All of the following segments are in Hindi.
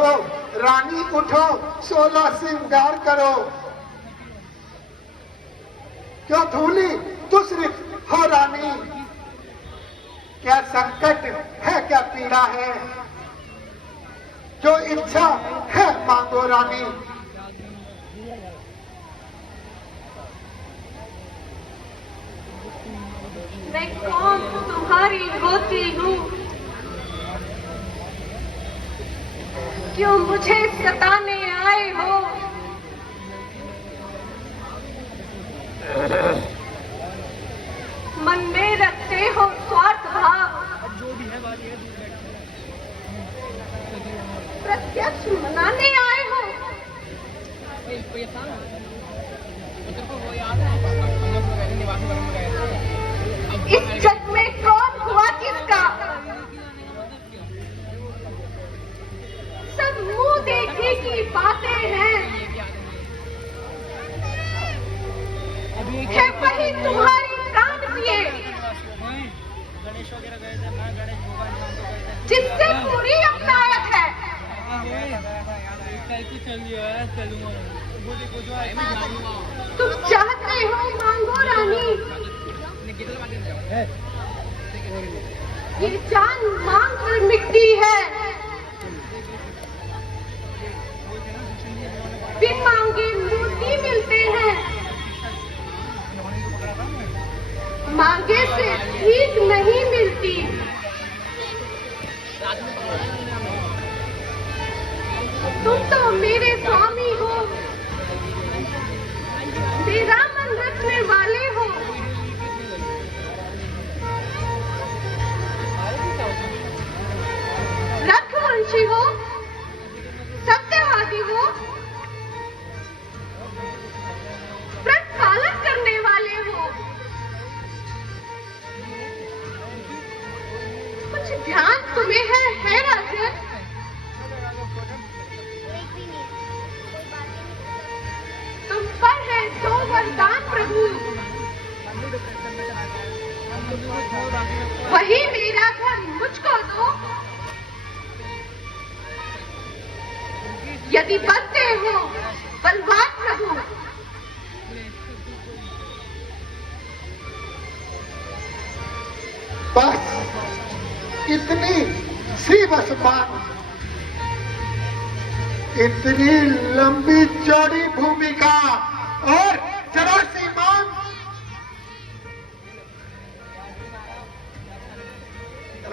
उठो रानी उठो, 16 श्रृंगार करो। क्यों धूली दुसरित हो रानी, क्या संकट है क्या पीड़ा है, जो इच्छा है मांगो रानी। मैं कौन तुम्हारी होती हूँ, क्यों मुझे सताने आए हो। मन में रखते हो स्वार्थ भाव, प्रत्यक्ष मनाने आए हो। इस जग में कौन हुआ किसका, सब मुंह देखने की बातें हैं। है वही तुम्हारी प्राण पिए, जिससे पूरी अवतारत है। तुम चाहते हो मांगो रानी, ये जान मांग कर मिटती है। बिन मांगे मोती मिलते हैं, मांगे से भीख नहीं मिलती। तुम तो मेरे स्वामी हो, मेरा मन रखने वाले हो। रघुवंशी हो, सत्यवादी हो, व्रत पालन करने वाले हो। कुछ ध्यान तुम्हें है राजन? तुम पर है दो वरदान प्रभु, वही मेरा धन मुझको दो। यदि बनते हो बलवान प्रभु, बस इतनी सी बस बात, इतनी लंबी चौड़ी भूमिका और जरा सी मांग।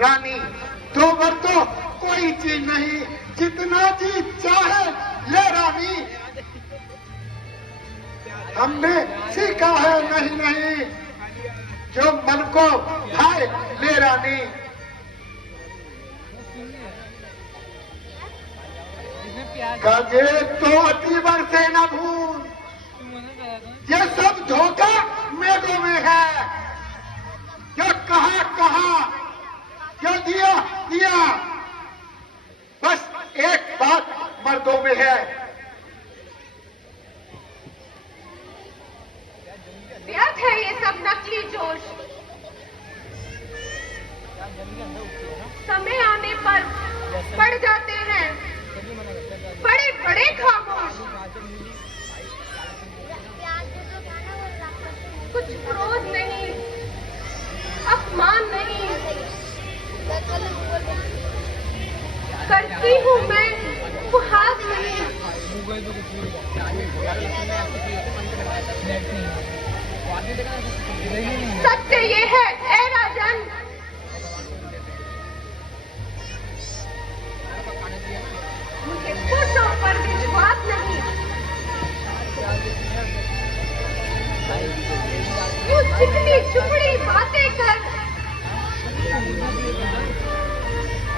रानी दो वर तो कोई चीज नहीं, जितना जी चाहे ले रानी। हमने सीखा है नहीं नहीं, जो मन को भाए ले रानी। गजे तो अतिवर से न भूल, ये सब धोखा मेघों में है। क्या कहा क्या दिया, बस एक बात मर्दों में है। व्यर्थ है ये सब नकली जोश, समय आने पर पड़ जाते हैं बड़े बड़े खामोश। कुछ क्रोध नहीं, अपमान नहीं, करती हूँ मैं उपहास नहीं। सत्य ये है ऐ राजन, मुझे पुरुषों पर विश्वास नहीं। यूं चिकनी चुपड़ी बातें कर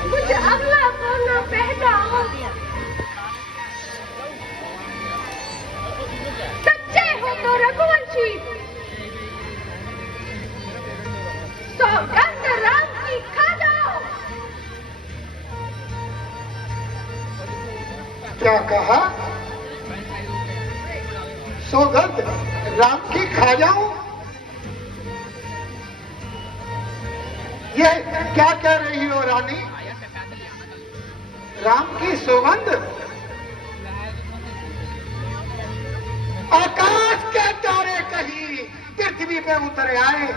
मुझे अगला बोलना पहचाओ। सच्चे हो तो रघुवंशी, सौगंध राम की खा जाओ। क्या कहा? सौगंध राम की खा जाऊं? ये क्या कह रही हो रानी? राम की सौगंध। आकाश के तारे कहीं पृथ्वी पे उतर आए,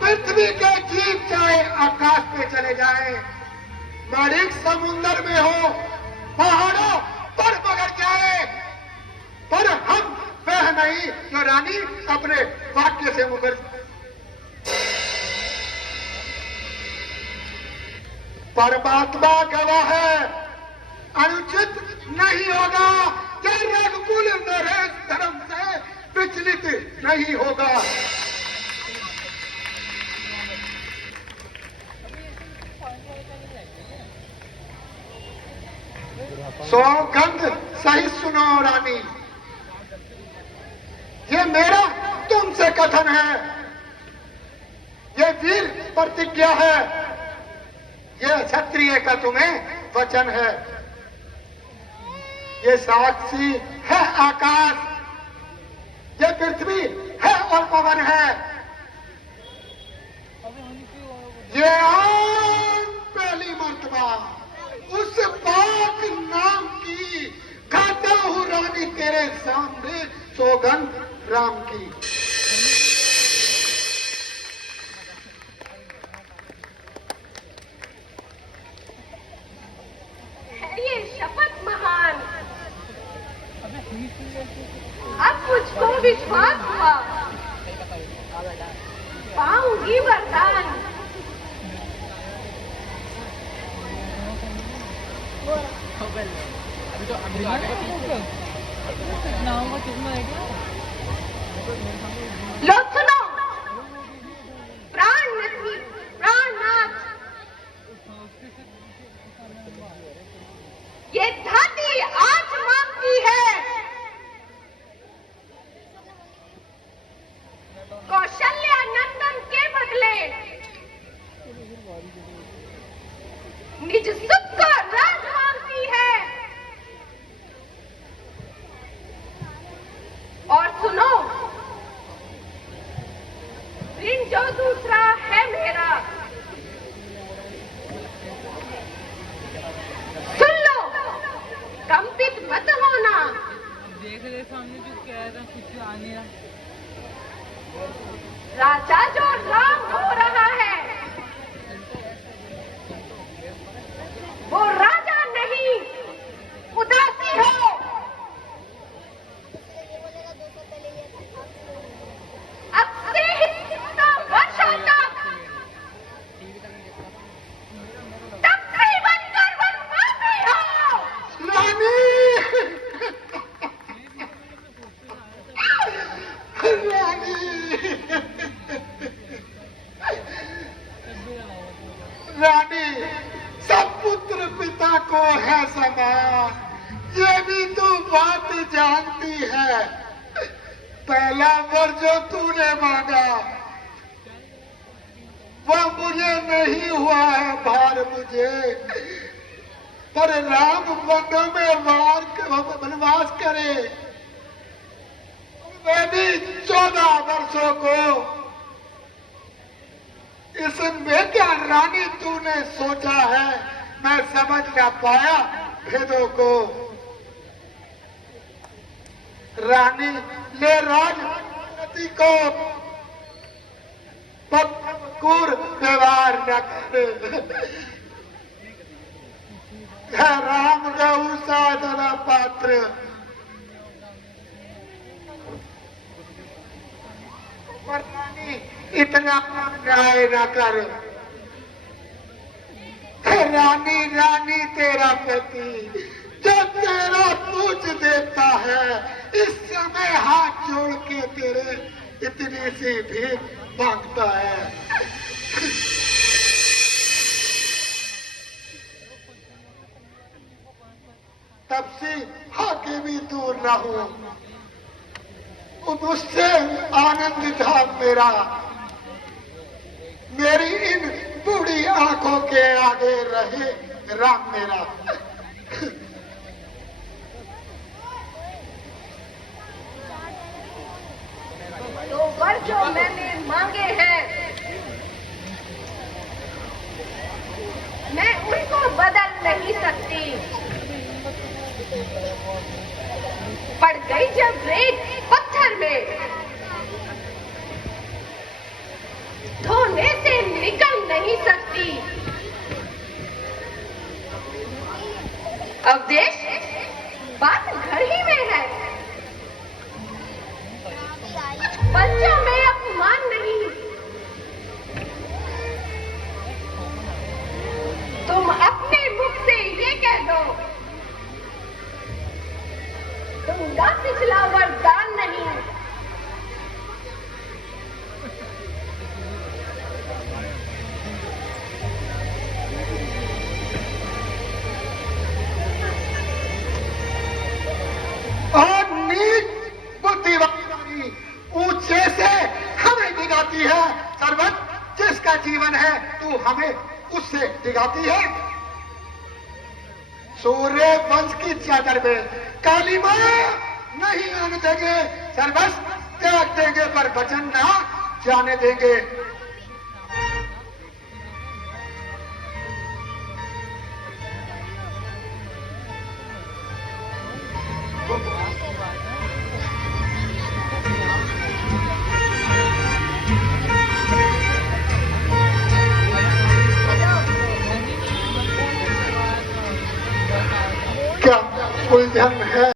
पृथ्वी के जीव चाहे आकाश पे चले जाए, मालिक समुद्र में हो, पहाड़ों पर पकड़ जाए, पर हम वह नहीं जो रानी अपने वाक्य से मुकर। परमात्मा गवाह है, अनुचित नहीं होगा कि रघुकुल नरेश धर्म से विचलित नहीं होगा। सौगंध सही सुनो रानी, ये मेरा तुमसे कथन है, ये वीर प्रतिज्ञा है, ये क्षत्रिय का तुम्हें वचन है, ये साक्षी है आकाश, ये पृथ्वी है और पवन है, ये आज पहली मर्तबा उस पाक नाम की खाता हूँ रानी तेरे सामने सौगंध राम की। ये शपथ महान, अब मुझको विश्वास हुआ, पाऊंगी वरदान। लो सुनो, प्राणनाथ, ये धरती आज मांगती है कौशल्या नंदन के बदले निज सुख का राज मांगती है। और सुनो, ऋण जो दूसरा है मेरा, सुन लो, कंपित मत होना। देख रहे सामने जो कह रहा कुछ आ नहीं रहा। राजा जो राम हो रहा है वो राजा नहीं, उदासी हो। अब से ही 100 वर्षों तक टपरी बनकर वनवासी हो। रानी रानी सब पुत्र पिता को है समान, ये भी तू बात जानती है। पहला वर जो तूने मांगा वह मुझे नहीं हुआ है भार मुझे, पर राम वनों में वनवास करे, मैं भी 14 वर्षों को, इसमें क्या रानी तूने सोचा है, मैं समझ ना पाया भेदों को। रानी ले राजनीति को पक्कुर व्यवहार न कर, है राम गौ साधना पात्र। पर रानी इतना न्याय न कर, रानी रानी तेरा पति जो तेरा पूछ देता है, इस समय हाथ जोड़ के तेरे इतनी सी भीख मांगता है। तब से आगे भी दूर न हो, मुझसे आनंद था मेरा, मेरी इन बूढ़ी आंखों के आगे रहे राम मेरा। तो वर जो मैंने मांगे हैं मैं उनको बदल अवधेश, बात घर ही में है। बच्चों में अपमान नहीं। तुम अपने मुख से ये कह दो, तुमका पिछला वरदान नहीं। और नीच बुद्धि वाली ऊंचे से हमें डिगाती है। सर्वत जिसका जीवन है तू हमें उससे डिगाती है। सूर्य वंश की चादर में काली मां नहीं आने देंगे। सर्वस त्याग देंगे पर वचन ना जाने देंगे। क्या उलझन है?